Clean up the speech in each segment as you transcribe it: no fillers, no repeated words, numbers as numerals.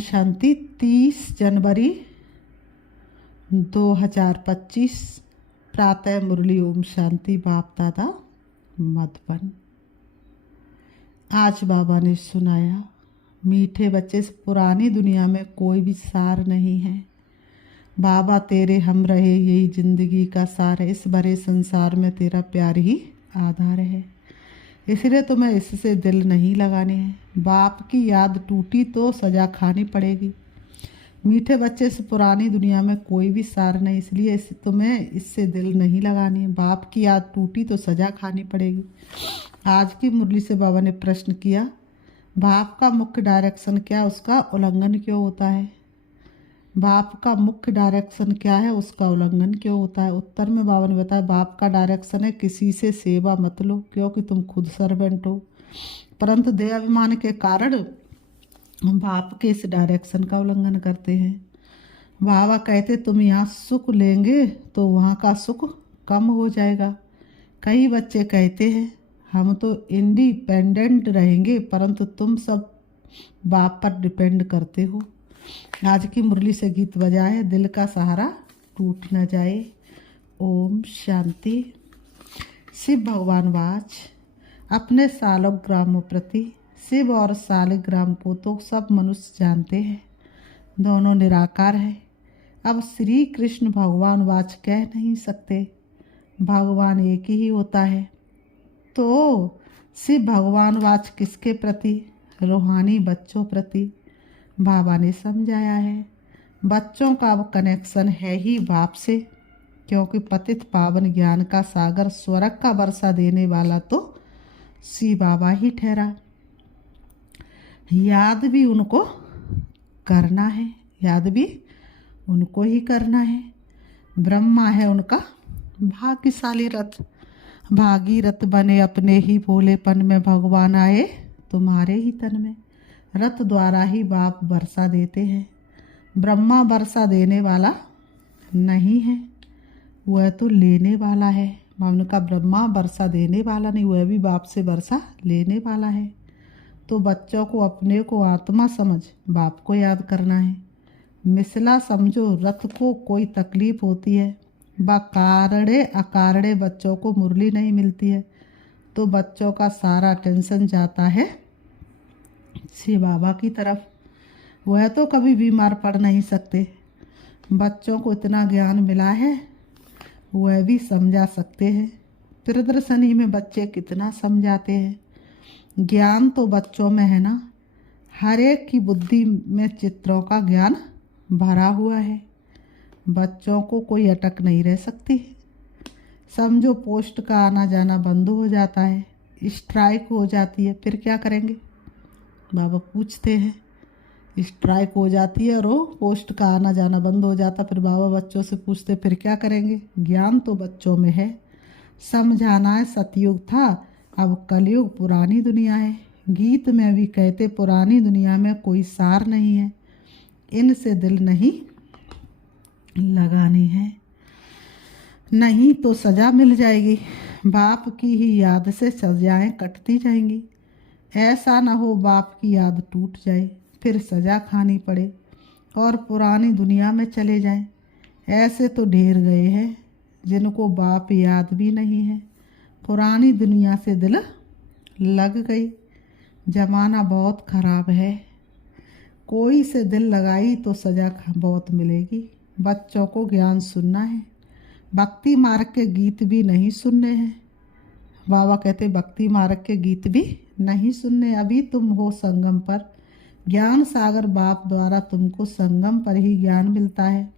शांति। 30 जनवरी 2025 प्रातः मुरली। ओम शांति। बाप दादा मधुबन। आज बाबा ने सुनाया, मीठे बच्चे, से पुरानी दुनिया में कोई भी सार नहीं है। बाबा तेरे हम रहे यही जिंदगी का सार है। इस भरे संसार में तेरा प्यार ही आधार है, इसलिए तुम्हें इससे दिल नहीं लगाने हैं। बाप की याद टूटी तो सजा खानी पड़ेगी। मीठे बच्चे, से पुरानी दुनिया में कोई भी सार नहीं, इसलिए तुम्हें इससे दिल नहीं लगानी है। बाप की याद टूटी तो सजा खानी पड़ेगी। आज की मुरली से बाबा ने प्रश्न किया, बाप का मुख्य डायरेक्शन क्या, उसका उल्लंघन क्यों होता है? बाप का मुख्य डायरेक्शन क्या है, उसका उल्लंघन क्यों होता है? उत्तर में बाबा ने बताया, बाप का डायरेक्शन है किसी से सेवा मत लो, क्योंकि तुम खुद सर्वेंट हो। परंतु देह अभिमान के कारण बाप के इस डायरेक्शन का उल्लंघन करते हैं। बाबा कहते, तुम यहाँ सुख लेंगे तो वहाँ का सुख कम हो जाएगा। कई बच्चे कहते हैं, हम तो इंडिपेंडेंट रहेंगे, परंतु तुम सब बाप पर डिपेंड करते हो। आज की मुरली से गीत बजा है, दिल का सहारा टूट न जाए। ओम शांति। शिव भगवान वाच, अपने सालग्रामों प्रति, शिव और सालिग्राम को तो सब मनुष्य जानते हैं, दोनों निराकार है। अब श्री कृष्ण भगवान वाच कह नहीं सकते, भगवान एक ही होता है। तो शिव भगवान वाच किसके प्रति? रूहानी बच्चों प्रति। बाबा ने समझाया है, बच्चों का अब कनेक्शन है ही बाप से, क्योंकि पतित पावन ज्ञान का सागर स्वर्ग का वर्षा देने वाला तो शिव बाबा ही ठहरा। याद भी उनको करना है, याद भी उनको ही करना है। ब्रह्मा है उनका भाग्यशाली रथ, भागीरथ बने अपने ही भोलेपन में, भगवान आए तुम्हारे ही तन में। रथ द्वारा ही बाप वर्षा देते हैं। ब्रह्मा वर्षा देने वाला नहीं है, वह तो लेने वाला है। उनका ब्रह्मा वर्षा देने वाला नहीं, वह भी बाप से वर्षा लेने वाला है। तो बच्चों को अपने को आत्मा समझ बाप को याद करना है। मिसला समझो, रथ को कोई तकलीफ होती है, बकारणे अकारणे बच्चों को मुरली नहीं मिलती है, तो बच्चों का सारा टेंशन जाता है शिव बाबा की तरफ। वह तो कभी बीमार पड़ नहीं सकते। बच्चों को इतना ज्ञान मिला है, वह भी समझा सकते हैं। प्रदर्शनी में बच्चे कितना समझाते हैं। ज्ञान तो बच्चों में है ना, हर एक की बुद्धि में चित्रों का ज्ञान भरा हुआ है। बच्चों को कोई अटक नहीं रह सकती। समझो पोस्ट का आना जाना बंद हो जाता है, स्ट्राइक हो जाती है, फिर क्या करेंगे? बाबा पूछते हैं। स्ट्राइक हो जाती है और वो पोस्ट का आना जाना बंद हो जाता, फिर बाबा बच्चों से पूछते फिर क्या करेंगे? ज्ञान तो बच्चों में है। समझाना है सतयुग था, अब कलयुग पुरानी दुनिया है। गीत में भी कहते, पुरानी दुनिया में कोई सार नहीं है, इनसे दिल नहीं लगानी है, नहीं तो सजा मिल जाएगी। बाप की ही याद से सजाएं कटती जाएंगी। ऐसा न हो बाप की याद टूट जाए, फिर सजा खानी पड़े और पुरानी दुनिया में चले जाएं। ऐसे तो ढेर गए हैं जिनको बाप याद भी नहीं है, पुरानी दुनिया से दिल लग गई। जमाना बहुत ख़राब है, कोई से दिल लगाई तो सजा बहुत मिलेगी। बच्चों को ज्ञान सुनना है, भक्ति मार्ग के गीत भी नहीं सुनने हैं। बाबा कहते, भक्ति मार्ग के गीत भी नहीं सुनने। अभी तुम हो संगम पर, ज्ञान सागर बाप द्वारा तुमको संगम पर ही ज्ञान मिलता है।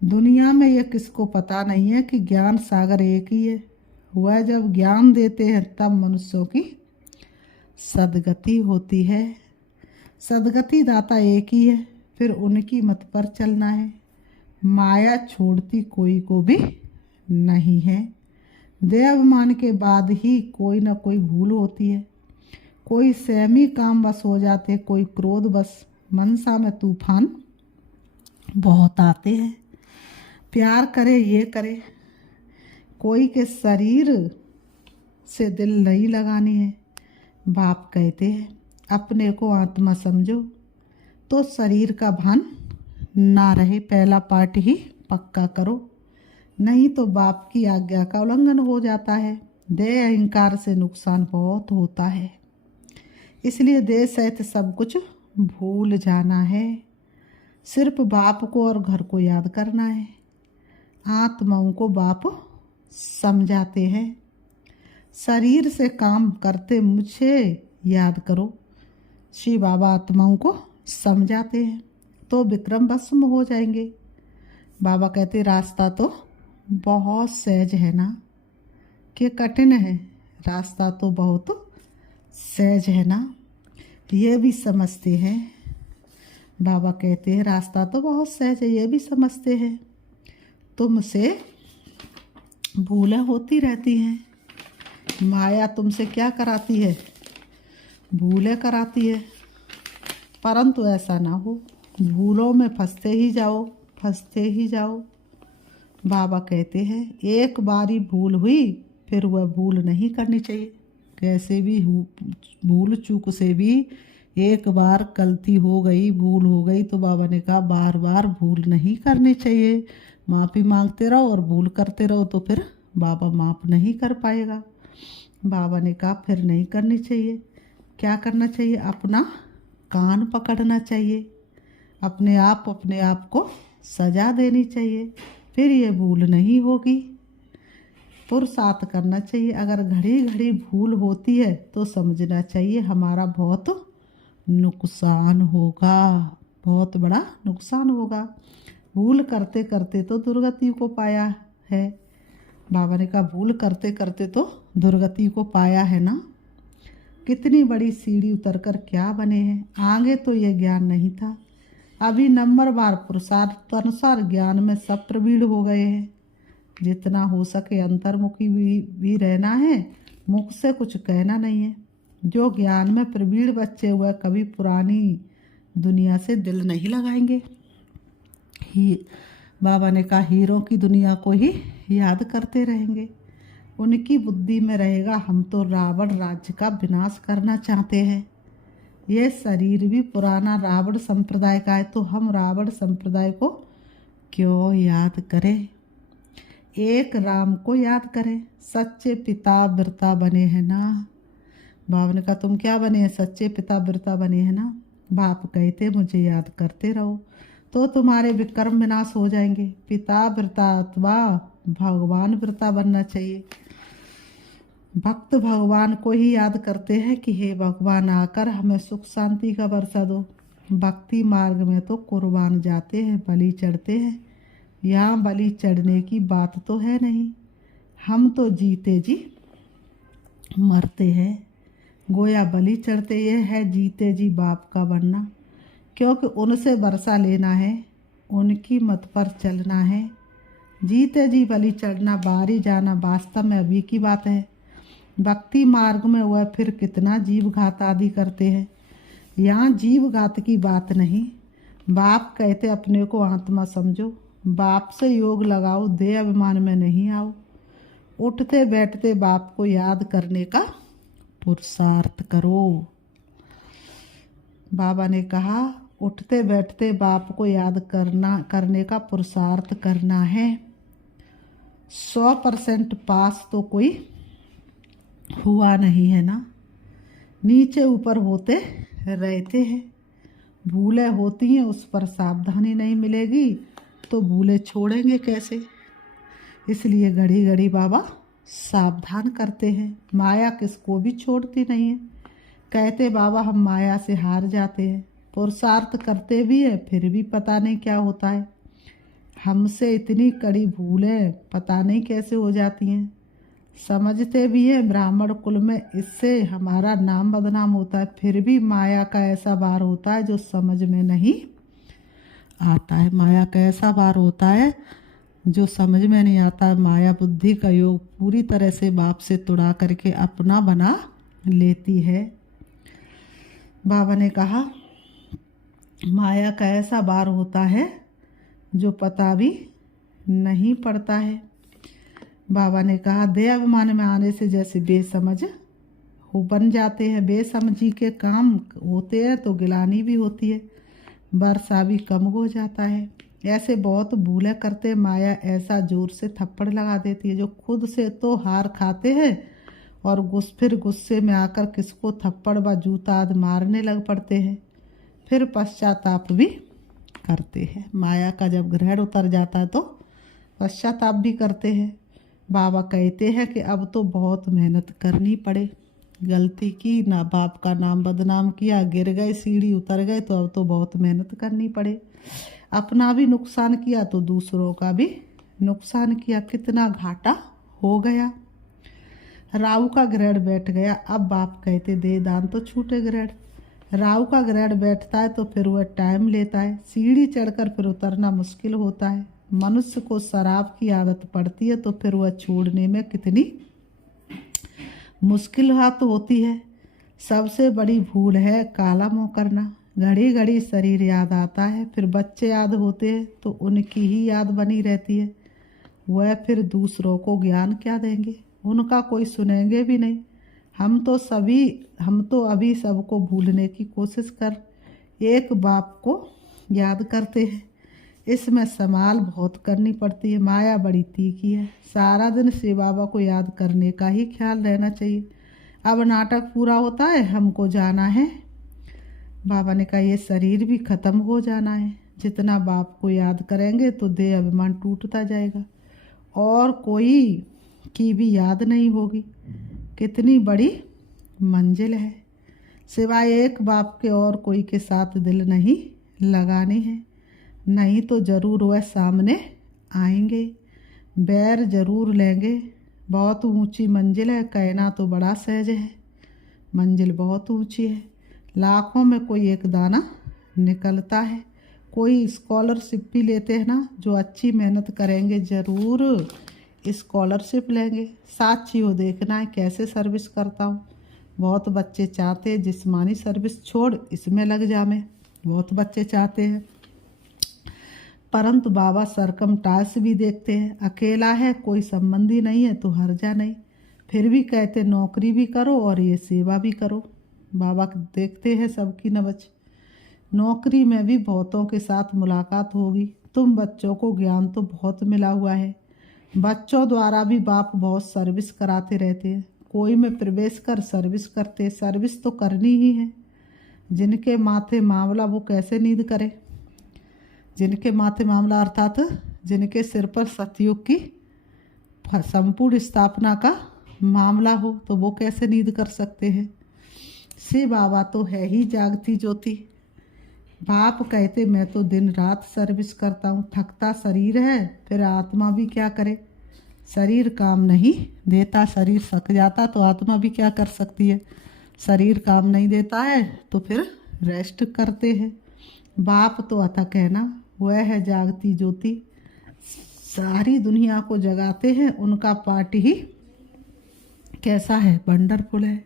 दुनिया में यह किसको पता नहीं है कि ज्ञान सागर एक ही है। वह जब ज्ञान देते हैं तब मनुष्यों की सदगति होती है। सदगति दाता एक ही है, फिर उनकी मत पर चलना है। माया छोड़ती कोई को भी नहीं है। देवाभिमान के बाद ही कोई ना कोई भूल होती है। कोई सहमी काम बस हो जाते, कोई क्रोध बस। मनसा में तूफान बहुत आते हैं, प्यार करे ये करे, कोई के शरीर से दिल नहीं लगानी है। बाप कहते हैं, अपने को आत्मा समझो, तो शरीर का भान ना रहे। पहला पाठ ही पक्का करो, नहीं तो बाप की आज्ञा का उल्लंघन हो जाता है। देह अहंकार से नुकसान बहुत होता है, इसलिए देह सहित सब कुछ भूल जाना है। सिर्फ बाप को और घर को याद करना है। आत्माओं को बाप समझाते हैं। शरीर से काम करते मुझे याद करो। श्री बाबा आत्माओं को समझाते हैं तो विक्रम भस्म हो जाएंगे। बाबा कहते रास्ता तो बहुत सहज है ना, कि कठिन है। रास्ता तो बहुत सहज है ना, ये भी समझते हैं। बाबा कहते हैं रास्ता तो बहुत सहज है, ये भी समझते हैं। तुमसे भूलें होती रहती हैं। माया तुमसे क्या कराती है? भूलें कराती है। परंतु ऐसा ना हो, भूलों में फंसते ही जाओ, फंसते ही जाओ। बाबा कहते हैं एक बारी भूल हुई फिर वह भूल नहीं करनी चाहिए। कैसे भी भूल चूक से भी एक बार गलती हो गई, भूल हो गई, तो बाबा ने कहा बार बार भूल नहीं करनी चाहिए। माफ़ी मांगते रहो और भूल करते रहो तो फिर बाबा माफ़ नहीं कर पाएगा। बाबा ने कहा फिर नहीं करनी चाहिए। क्या करना चाहिए? अपना कान पकड़ना चाहिए। अपने आप को सजा देनी चाहिए, फिर ये भूल नहीं होगी। पुरुषार्थ करना चाहिए। अगर घड़ी घड़ी भूल होती है तो समझना चाहिए हमारा बहुत नुकसान होगा, बहुत बड़ा नुकसान होगा। भूल करते करते तो दुर्गति को पाया है। बाबा ने कहा भूल करते करते तो दुर्गति को पाया है ना। कितनी बड़ी सीढ़ी उतरकर क्या बने हैं। आगे तो ये ज्ञान नहीं था, अभी नंबरवार पुरुषार्थ अनुसार ज्ञान में सब प्रवीण हो गए हैं। जितना हो सके अंतर्मुखी भी रहना है, मुख से कुछ कहना नहीं है। जो ज्ञान में प्रवीण बच्चे हुए कभी पुरानी दुनिया से दिल नहीं लगाएंगे। बाबा ने कहा हीरों की दुनिया को ही याद करते रहेंगे। उनकी बुद्धि में रहेगा हम तो रावण राज्य का विनाश करना चाहते हैं। यह शरीर भी पुराना रावण संप्रदाय का है, तो हम रावण संप्रदाय को क्यों याद करें? एक राम को याद करें। सच्चे पिता वृता बने हैं ना। बाबा ने कहा तुम क्या बने हैं? सच्चे पिता वृता बने हैं ना। बाप कहते मुझे याद करते रहो तो तुम्हारे विक्रम विनाश हो जाएंगे। पिता वृता अथवा भगवान वृता बनना चाहिए। भक्त भगवान को ही याद करते हैं कि हे भगवान आकर हमें सुख शांति का वर्षा दो। भक्ति मार्ग में तो कुर्बान जाते हैं, बलि चढ़ते हैं। यहाँ बलि चढ़ने की बात तो है नहीं। हम तो जीते जी मरते हैं। गोया बलि चढ़ते ये है जीते जी बाप का बनना, क्योंकि उनसे वर्षा लेना है, उनकी मत पर चलना है। जीते जी बलि चढ़ना, बारी जाना वास्तव में अभी की बात है। भक्ति मार्ग में वह फिर कितना जीव घात आदि करते हैं। यहाँ जीव घात की बात नहीं। बाप कहते अपने को आत्मा समझो, बाप से योग लगाओ, देह अभिमान में नहीं आओ। उठते बैठते बाप को याद करने का पुरुषार्थ करो। बाबा ने कहा उठते बैठते बाप को याद करने का पुरुषार्थ करना है। 100% पास तो कोई हुआ नहीं है ना। नीचे ऊपर होते रहते हैं। भूलें होती हैं, उस पर सावधानी नहीं मिलेगी तो भूलें छोड़ेंगे कैसे। इसलिए घड़ी घड़ी बाबा सावधान करते हैं। माया किसको भी छोड़ती नहीं है। कहते बाबा हम माया से हार जाते हैं। पुरुषार्थ करते भी हैं फिर भी पता नहीं क्या होता है। हमसे इतनी कड़ी भूलें पता नहीं कैसे हो जाती हैं। समझते भी हैं ब्राह्मण कुल में इससे हमारा नाम बदनाम होता है, फिर भी माया का ऐसा वार होता है जो समझ में नहीं आता है। माया का ऐसा वार होता है जो समझ में नहीं आता। माया बुद्धि का योग पूरी तरह से बाप से तुड़ा करके अपना बना लेती है। बाबा ने कहा माया का ऐसा वार होता है जो पता भी नहीं पड़ता है। बाबा ने कहा देह अभिमान में आने से जैसे बेसमझ हो बन जाते हैं। बेसमझी के काम होते हैं तो गिलानी भी होती है। वर्षा भी कम हो जाता है। ऐसे बहुत भूलें करते माया ऐसा जोर से थप्पड़ लगा देती है जो खुद से तो हार खाते हैं और फिर गुस्से में आकर किसको थप्पड़ व जूता आदि मारने लग पड़ते हैं, फिर पश्चाताप भी करते हैं। माया का जब ग्रहण उतर जाता है तो पश्चाताप भी करते हैं। बाबा कहते हैं कि अब तो बहुत मेहनत करनी पड़े, गलती की ना, बाप का नाम बदनाम किया, गिर गए, सीढ़ी उतर गए, तो अब तो बहुत मेहनत करनी पड़े। अपना भी नुकसान किया तो दूसरों का भी नुकसान किया, कितना घाटा हो गया। राहु का ग्रहण बैठ गया। अब बाप कहते दे दान तो छूटे ग्रहण। राहु का ग्रहण बैठता है तो फिर वह टाइम लेता है, सीढ़ी चढ़कर फिर उतरना मुश्किल होता है। मनुष्य को शराब की आदत पड़ती है तो फिर वह छोड़ने में कितनी मुश्किल हाथ होती है। सबसे बड़ी भूल है काला मुँह करना। घड़ी घड़ी शरीर याद आता है, फिर बच्चे याद होते हैं तो उनकी ही याद बनी रहती है। वह फिर दूसरों को ज्ञान क्या देंगे, उनका कोई सुनेंगे भी नहीं। हम तो अभी सबको भूलने की कोशिश कर एक बाप को याद करते हैं। इसमें संभाल बहुत करनी पड़ती है। माया बड़ी तीखी है, सारा दिन शिव बाबा को याद करने का ही ख्याल रहना चाहिए। अब नाटक पूरा होता है, हमको जाना है। बाबा ने कहा ये शरीर भी खत्म हो जाना है। जितना बाप को याद करेंगे तो देह अभिमान टूटता जाएगा और कोई की भी याद नहीं होगी। कितनी बड़ी मंजिल है, सिवाय एक बाप के और कोई के साथ दिल नहीं लगानी है, नहीं तो ज़रूर वह सामने आएंगे, बैर ज़रूर लेंगे। बहुत ऊंची मंजिल है, कहना तो बड़ा सहज है, मंजिल बहुत ऊंची है। लाखों में कोई एक दाना निकलता है। कोई स्कॉलरशिप भी लेते हैं ना, जो अच्छी मेहनत करेंगे ज़रूर स्कॉलरशिप लेंगे। साक्षी हो, देखना है कैसे सर्विस करता हूँ। बहुत बच्चे चाहते हैं जिस्मानी सर्विस छोड़ इसमें लग जा, में बहुत बच्चे चाहते हैं, परंतु बाबा सरकम टास भी देखते हैं। अकेला है, कोई संबंधी नहीं है तो हर्जा नहीं, फिर भी कहते नौकरी भी करो और ये सेवा भी करो। बाबा देखते हैं सबकी नबज। नौकरी में भी बहुतों के साथ मुलाकात होगी। तुम बच्चों को ज्ञान तो बहुत मिला हुआ है, बच्चों द्वारा भी बाप बहुत सर्विस कराते रहते हैं। कोई में प्रवेश कर सर्विस करते, सर्विस तो करनी ही है। जिनके माथे मामला वो कैसे नींद करे, जिनके माथे मामला अर्थात जिनके सिर पर सतयुग की संपूर्ण स्थापना का मामला हो तो वो कैसे नींद कर सकते हैं। शिव बाबा तो है ही जागती ज्योति। बाप कहते मैं तो दिन रात सर्विस करता हूँ, थकता शरीर है, फिर आत्मा भी क्या करे। शरीर काम नहीं देता, शरीर थक जाता तो आत्मा भी क्या कर सकती है। शरीर काम नहीं देता है तो फिर रेस्ट करते हैं। बाप तो अथक है ना, वह है जागती ज्योति, सारी दुनिया को जगाते हैं। उनका पाठ ही कैसा है, वंडरफुल है,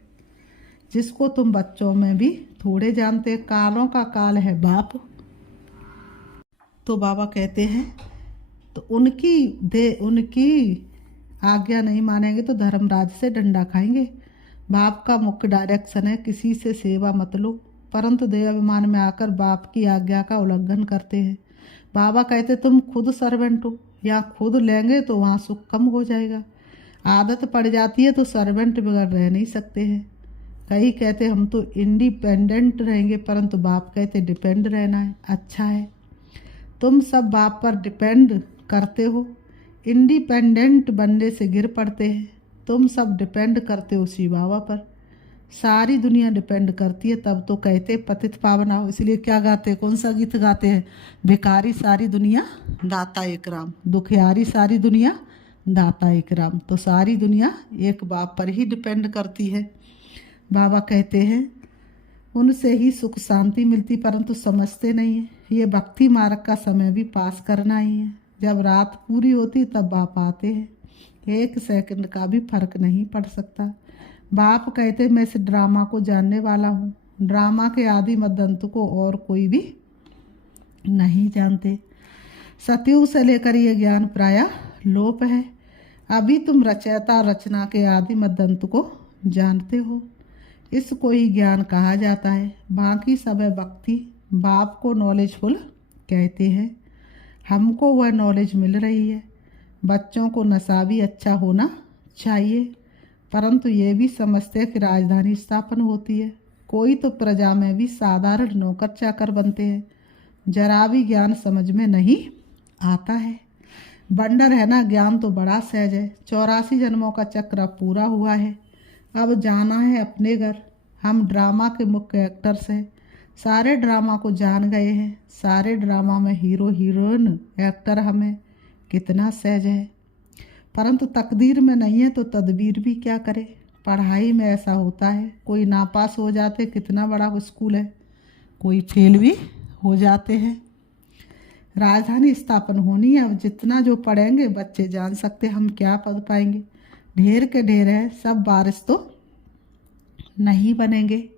जिसको तुम बच्चों में भी थोड़े जानते। कालों का काल है बाप। तो बाबा कहते हैं तो उनकी आज्ञा नहीं मानेंगे तो धर्मराज से डंडा खाएंगे। बाप का मुख्य डायरेक्शन है किसी से सेवा मत लो, परंतु देहाभिमान में आकर बाप की आज्ञा का उल्लंघन करते हैं। बाबा कहते तुम खुद सर्वेंट हो, या खुद लेंगे तो वहाँ सुख कम हो जाएगा। आदत पड़ जाती है तो सर्वेंट बगैर रह नहीं सकते हैं। कई कहते हम तो इंडिपेंडेंट रहेंगे, परंतु बाप कहते डिपेंड रहना है अच्छा है। तुम सब बाप पर डिपेंड करते हो, इंडिपेंडेंट बनने से गिर पड़ते हैं। तुम सब डिपेंड करते हो शिव बाबा पर, सारी दुनिया डिपेंड करती है, तब तो कहते पतित पावन आओ। इसलिए क्या गाते, कौन सा गीत गाते हैं, भिखारी सारी दुनिया दाता एक राम, दुखियारी सारी दुनिया दाता एक राम। तो सारी दुनिया एक बाप पर ही डिपेंड करती है। बाबा कहते हैं उनसे ही सुख शांति मिलती, परंतु समझते नहीं है। ये भक्ति मार्ग का समय भी पास करना ही है। जब रात पूरी होती तब बाप आते हैं, एक सेकंड का भी फर्क नहीं पड़ सकता। बाप कहते मैं इस ड्रामा को जानने वाला हूँ, ड्रामा के आदि मध्य अंत को और कोई भी नहीं जानते। सतयुग से लेकर ये ज्ञान प्रायः लोप है। अभी तुम रचयिता रचना के आदि मध्य अंत को जानते हो, इसको ही ज्ञान कहा जाता है। बाकी सब है भक्ति, बाप को नॉलेजफुल कहते हैं। हमको वह नॉलेज मिल रही है। बच्चों को नशा भी अच्छा होना चाहिए, परंतु ये भी समझते हैं कि राजधानी स्थापन होती है। कोई तो प्रजा में भी साधारण नौकर चाकर बनते हैं। जरा भी ज्ञान समझ में नहीं आता है। बंडर है ना, ज्ञान तो बड़ा सहज है। 84 जन्मों का चक्र अब पूरा हुआ है। अब जाना है अपने घर। हम ड्रामा के मुख्य एक्टर्स हैं। सारे ड्रामा को जान गए हैं। सारे ड्रामा में हीरो हीरोइन एक्टर हमें। कितना सहज है, परंतु तकदीर में नहीं है तो तदबीर भी क्या करे। पढ़ाई में ऐसा होता है, कोई नापास हो जाते, कितना बड़ा स्कूल है, कोई फेल भी हो जाते हैं। राजधानी स्थापन होनी है। अब जितना जो पढ़ेंगे बच्चे जान सकते, हम क्या पढ़ पाएंगे। ढेर के ढेर है, सब बारिश तो नहीं बनेंगे।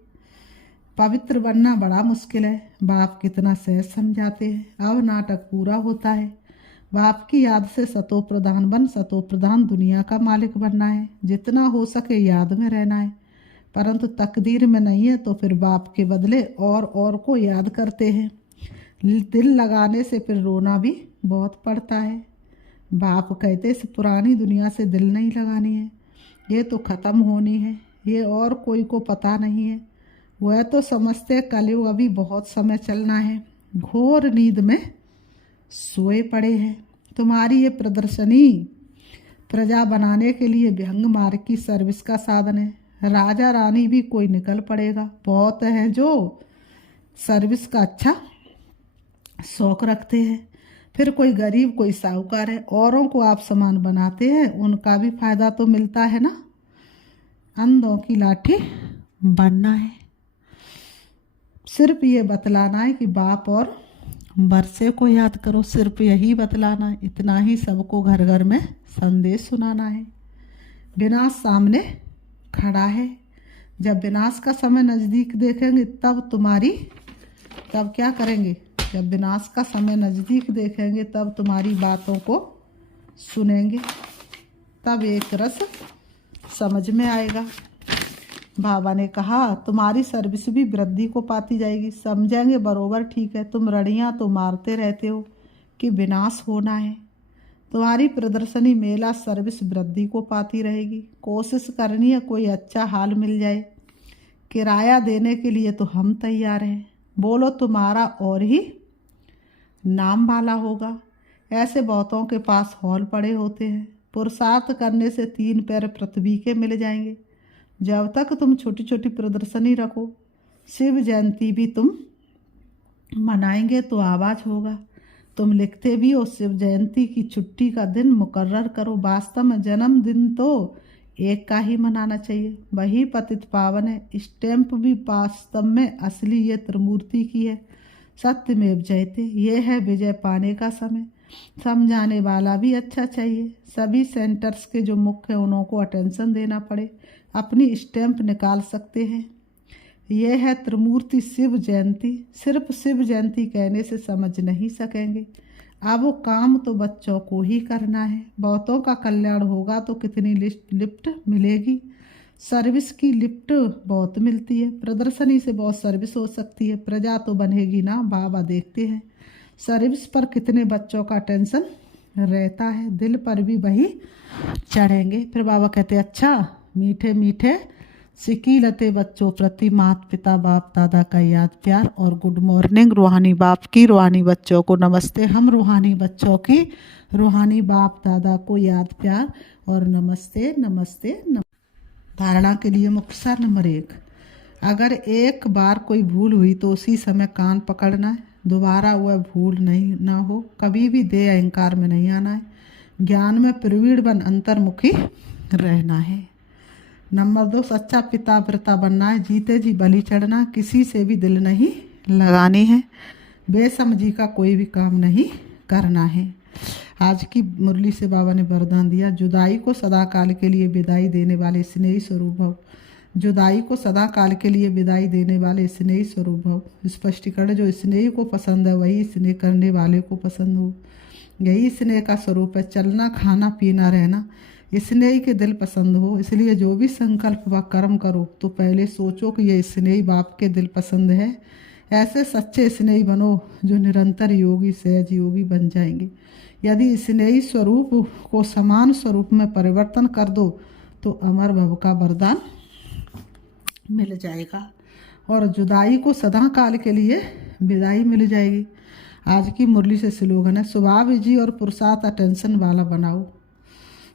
पवित्र बनना बड़ा मुश्किल है। बाप कितना सहज समझाते हैं। अब नाटक पूरा होता है। बाप की याद से सतो प्रधान बन, सतो प्रधान दुनिया का मालिक बनना है। जितना हो सके याद में रहना है, परंतु तकदीर में नहीं है तो फिर बाप के बदले और को याद करते हैं। दिल लगाने से फिर रोना भी बहुत पड़ता है। बाप कहते इस पुरानी दुनिया से दिल नहीं लगानी है, ये तो ख़त्म होनी है। ये और कोई को पता नहीं है। वह तो समझते कलयुग अभी बहुत समय चलना है। घोर नींद में सोए पड़े हैं। तुम्हारी ये प्रदर्शनी प्रजा बनाने के लिए व्यंग मार्ग की सर्विस का साधन है। राजा रानी भी कोई निकल पड़ेगा। बहुत हैं जो सर्विस का अच्छा शौक रखते हैं। फिर कोई गरीब कोई साहूकार है, औरों को आप समान बनाते हैं, उनका भी फायदा तो मिलता है ना। अंधों की लाठी बनना है। सिर्फ ये बतलाना है कि बाप और बरसे को याद करो। सिर्फ यही बतलाना है, इतना ही सबको घर घर में संदेश सुनाना है। विनाश सामने खड़ा है। जब विनाश का समय नज़दीक देखेंगे तब क्या करेंगे। जब विनाश का समय नज़दीक देखेंगे तब तुम्हारी बातों को सुनेंगे, तब एक रस समझ में आएगा। बाबा ने कहा तुम्हारी सर्विस भी वृद्धि को पाती जाएगी। समझेंगे बरोबर ठीक है, तुम रड़ियाँ तो मारते रहते हो कि विनाश होना है। तुम्हारी प्रदर्शनी मेला सर्विस वृद्धि को पाती रहेगी। कोशिश करनी है कोई अच्छा हाल मिल जाए। किराया देने के लिए तो हम तैयार हैं। बोलो तुम्हारा और ही नाम वाला होगा। ऐसे बहुतों के पास हॉल पड़े होते हैं। पुरुषार्थ करने से 3 पैर पृथ्वी के मिल जाएंगे। जब तक तुम छोटी छोटी प्रदर्शनी रखो, शिव जयंती भी तुम मनाएंगे तो आवाज़ होगा। तुम लिखते भी हो शिव जयंती की छुट्टी का दिन मुकर्रर करो। वास्तव में जन्मदिन तो एक का ही मनाना चाहिए, वही पतित पावन है। स्टैंप भी वास्तव में असली ये त्रिमूर्ति की है। सत्यमेव जयते, ये है विजय पाने का समय। समझाने वाला भी अच्छा चाहिए। सभी सेंटर्स के जो मुख्य उन्हों को अटेंशन देना पड़े, अपनी स्टैंप निकाल सकते हैं। यह है त्रिमूर्ति शिव जयंती। सिर्फ शिव जयंती कहने से समझ नहीं सकेंगे। अब वो काम तो बच्चों को ही करना है। बहुतों का कल्याण होगा तो कितनी लिफ्ट मिलेगी। सर्विस की लिफ्ट बहुत मिलती है। प्रदर्शनी से बहुत सर्विस हो सकती है। प्रजा तो बनेगी ना। बाबा देखते हैं सर्विस पर कितने बच्चों का टेंशन रहता है, दिल पर भी वही चढ़ेंगे। फिर बाबा कहते अच्छा मीठे मीठे सिकीलते बच्चों प्रति माता पिता बाप दादा का याद प्यार और गुड मॉर्निंग। रूहानी बाप की रूहानी बच्चों को नमस्ते। हम रूहानी बच्चों की रूहानी बाप दादा को याद प्यार और नमस्ते नमस्ते धारणा के लिए मुख्य सार नंबर 1, अगर एक बार कोई भूल हुई तो उसी समय कान पकड़ना है। दोबारा वह भूल नहीं ना हो। कभी भी देह अहंकार में नहीं आना है। ज्ञान में प्रवीण बन अंतर्मुखी रहना है। नंबर 2, सच्चा पिता व्रता बनना है। जीते जी बलि चढ़ना, किसी से भी दिल नहीं लगानी है। बेसमझी का कोई भी काम नहीं करना है। आज की मुरली से बाबा ने वरदान दिया, जुदाई को सदा काल के लिए विदाई देने वाले स्नेही स्वरूप भव। जुदाई को सदा काल के लिए विदाई देने वाले स्नेही स्वरूप भव। स्पष्टीकरण, जो स्नेही को पसंद है वही स्नेह करने वाले को पसंद हो। यही स्नेह का स्वरूप है। चलना खाना पीना रहना स्नेही के दिल पसंद हो। इसलिए जो भी संकल्प व कर्म करो तो पहले सोचो कि यह स्नेही बाप के दिल पसंद है। ऐसे सच्चे स्नेही बनो जो निरंतर योगी सहज योगी बन जाएंगे। यदि स्नेही स्वरूप को समान स्वरूप में परिवर्तन कर दो तो अमर भव का वरदान मिल जाएगा और जुदाई को सदा काल के लिए विदाई मिल जाएगी। आज की मुरली से स्लोगन है, स्वभाव विजी और पुरुषार्थ अटेंशन वाला बनाओ।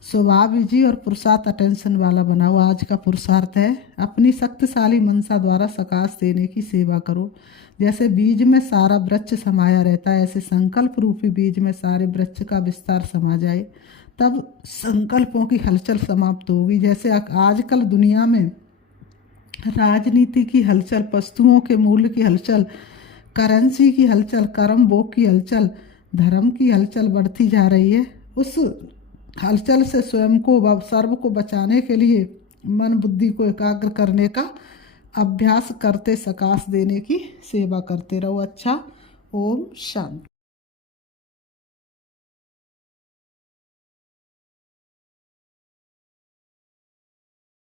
स्वभाव विजी और पुरुषार्थ अटेंशन वाला बनाओ। आज का पुरुषार्थ है, अपनी शक्तिशाली मनसा द्वारा सकाश देने की सेवा करो। जैसे बीज में सारा वृक्ष समाया रहता है, ऐसे संकल्प रूपी बीज में सारे वृक्ष का विस्तार समा जाए, तब संकल्पों की हलचल समाप्त होगी। जैसे आजकल दुनिया में राजनीति की हलचल, वस्तुओं के मूल्य की हलचल, करेंसी की हलचल, कर्म भोग की हलचल, धर्म की हलचल बढ़ती जा रही है, उस हलचल से स्वयं को सर्व को बचाने के लिए मन बुद्धि को एकाग्र करने का अभ्यास करते सकाश देने की सेवा करते रहो। अच्छा, ओम शांति।